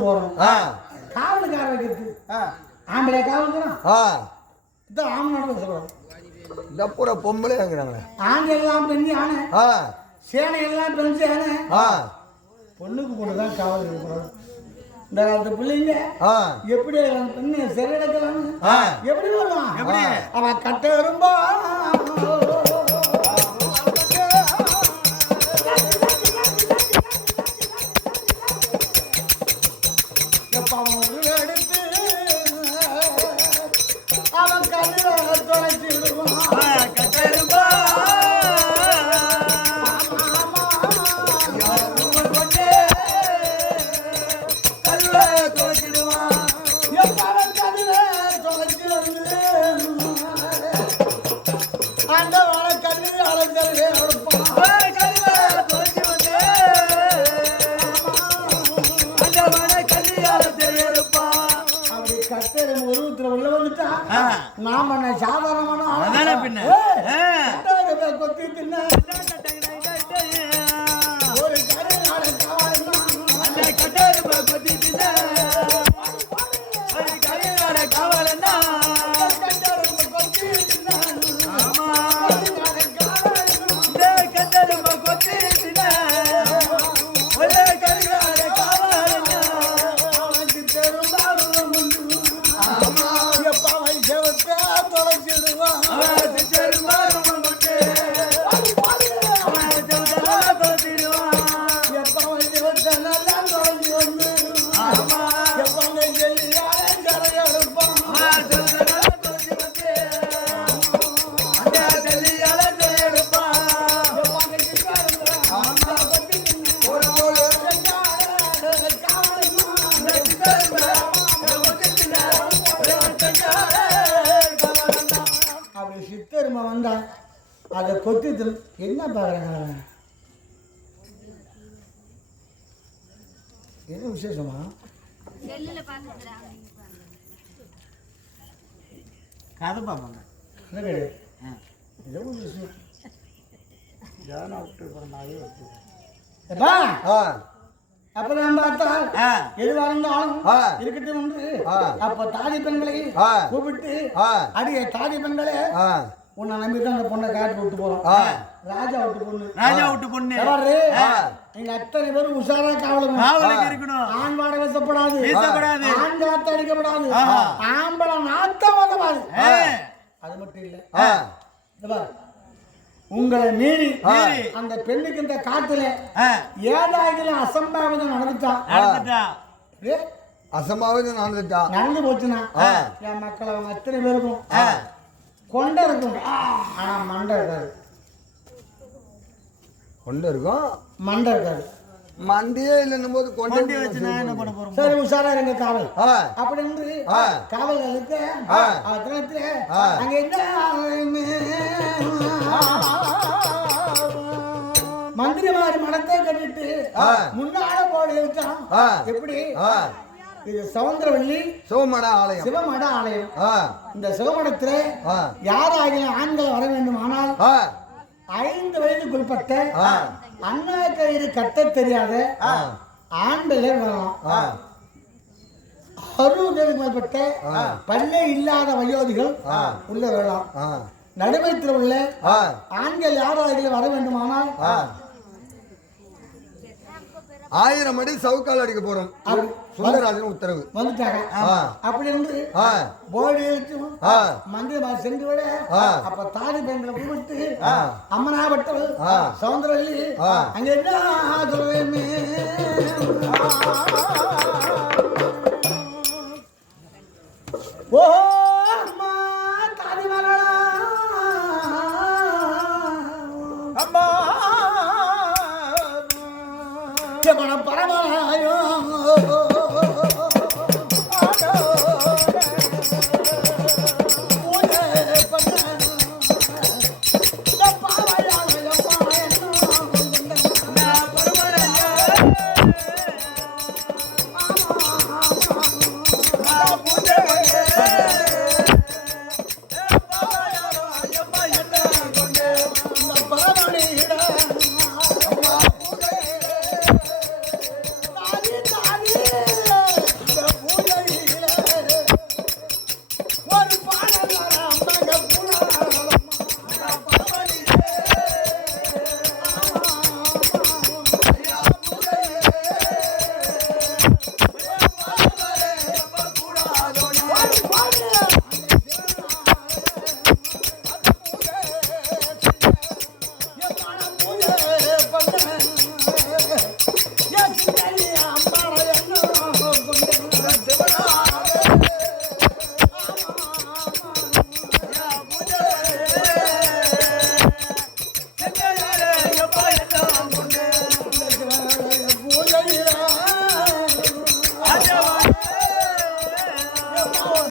போறோம். ஆ. காவலுக்கார வைக்கிறது ஆம்பளை காவலுக்குறான் ஆ. இதான் ஆம்பளை சொல்றோம் இந்த பூரா பொம்பளைங்கிறாங்களே ஆண் எல்லாம் பெண் யானை சேனை எல்லாம் பெண் சேனை. பொண்ணுக்கு பொண்ணு தான் காவல் இருக்கணும் இந்த காலத்து பிள்ளைங்க எப்படி பெண்ணு சிறையடைக்கலாம் ஆ. எப்படி வருவான்? எப்படி? அவ கட்ட வரும்பா. 해야지. நாம என்ன சாதாரணமான பின்ன. கொத்தி தின்ன. அதை கொத்தி. என்ன பாக்குறாங்க அவன்? என்ன விசேஷமா கதை பார்ப்பாங்க என்ன கிடையாது ஏதோ ஒரு விஷயம் யானை விட்டு விட்டு எப்பா ஆ அப்பதான் பார்த்தா ஆ. எது வாழ்ந்தாலும் ஆ. இருக்கட்டும் என்று ஆ. அப்ப தாதி பெண்களை ஆ. கூப்பிட்டு ஆ அடியே தாதி பெண்களே ஆ உன்னை நம்பி தான் அந்த பொண்ணை காட்டு விட்டு போறோம். ராஜா விட்டு பொண்ணு. ராஜா விட்டு பொண்ணு. நீங்க அத்தனை பேரும் உஷாரா காவலுக்கு இருக்கணும். ஆண் வாட வீசப்படாது. வீசப்படாது. ஆண் காத்து அடிக்கப்படாது. ஆம்பளை நாத்தம் ஆ. அது மட்டும் இல்ல. உங்களை மீறி. அந்த பெண்ணுக்கு இந்த ஆ. ஏதாயிரம் அசம்பாவிதம் நடந்துட்டா? நடந்துட்டா. ஏ, அசம்பாவது நடந்துட்டா. நடந்து போச்சுன்னா. என் மக்கள் அவங்க அத்தனை பேருக்கும் கொண்டை இருக்கும். ஆனா மண்டை இருக்காது. கொண்டு இருக்கும் மண்டை இருக்காது. மண்டியே இல்லைன்னும் போது கொண்டு வச்சு நான் என்ன பண்ண போறோம் சரி உஷாரா இருங்க காவல். அப்படி இருந்து. தினத்துல ஆ. அங்க என்ன மந்திரிமாரி மடத்தை கட்டிட்டு ஆ. முன்னால போட இருக்கான். எப்படி? இது சவுந்தரவள்ளி சிவமட ஆலயம். சிவமட ஆலயம். இந்த சிவமடத்துல யாராகிலும் ஆண்கள் வர வேண்டும் ஆனால் ஐந்து வயதுக்குட்பட்ட. அண்ணா கயிறு கட்ட தெரியாத ஆண்களே வரலாம். அறுபது வயதுக்கு மேற்பட்ட. பல்லே இல்லாத வயோதிகள். உள்ள வரலாம். ஆ. நடுவயத்தில் உள்ள ஆண்கள் யாராவது வர வேண்டுமானால் ஆயிரம் அடி சவுக்கால் அடிக்க போறோம். சுந்தரராஜன் உத்தரவு. வந்துட்டாங்க அப்படி இருந்து போர்டு எழுத்தும் மந்திர சென்று விட அப்ப தாலி பெண்களை கூப்பிட்டு அம்மனாபட்டவர் சவுந்தரவல்லி அங்க என்ன சொல்லுவேமே ஓஹோ! சமண பரமனாயோ